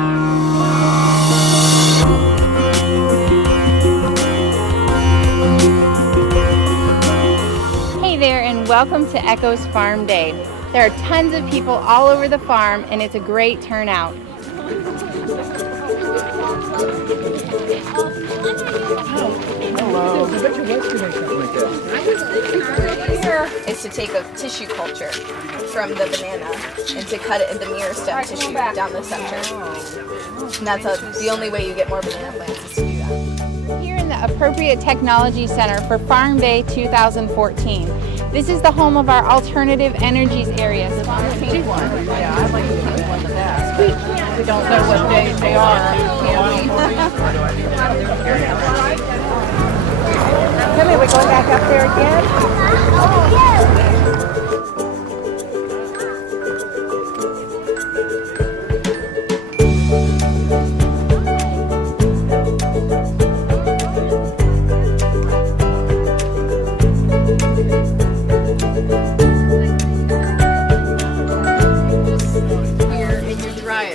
Hey there, and welcome to Echo's Farm Day. There are tons of people all over the farm, and it's a great turnout. Hello. I bet your wife can make something like this. Is to take a tissue culture from the banana and to cut it into meristem tissue down the center. And that's the only way you get more banana plants is to do that. Here in the Appropriate Technology Center for Farm Day 2014. This is the home of our alternative energies area. Yeah, I like the pink one the best. We don't know what days they are. Come here, we're going back up there again?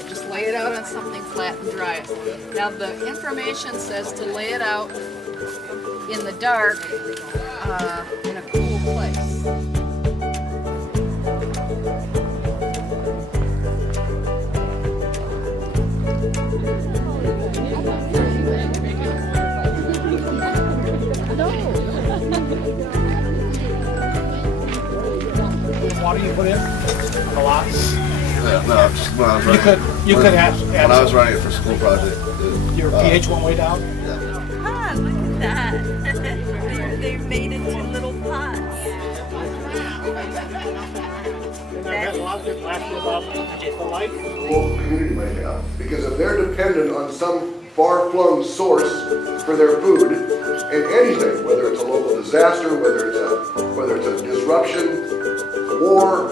Just lay it out on something flat and dry it. Now the information says to lay it out in the dark in a cool place. Water you put in? A lot? Yeah, no, just when I was writing, You could add when I was writing it for school project. your pH one way down? Ah, look at that. They're made into little pots. Local community might have, because if they're dependent on some far-flung source for their food, and anything, whether it's a local disaster, whether it's a disruption, war,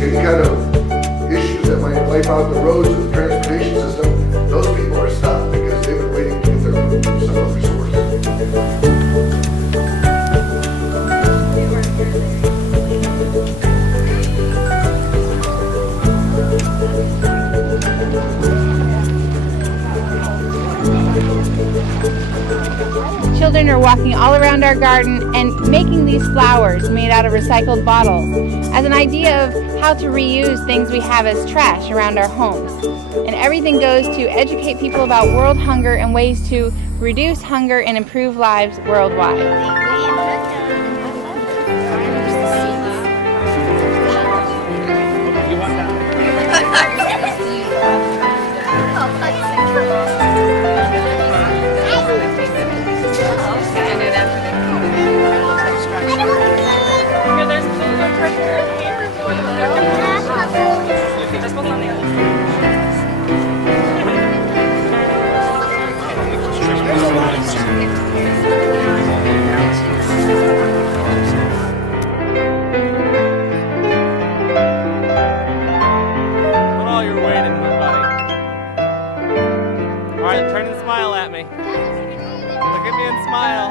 any kind of issues that might wipe out the roads or the transportation system, those people are stuck because they've been waiting to get their food from some other source. Children are walking all around our garden and making these flowers made out of recycled bottles as an idea of how to reuse things we have as trash around our homes. And everything goes to educate people about world hunger and ways to reduce hunger and improve lives worldwide. Turn and smile at me. Look at me and smile.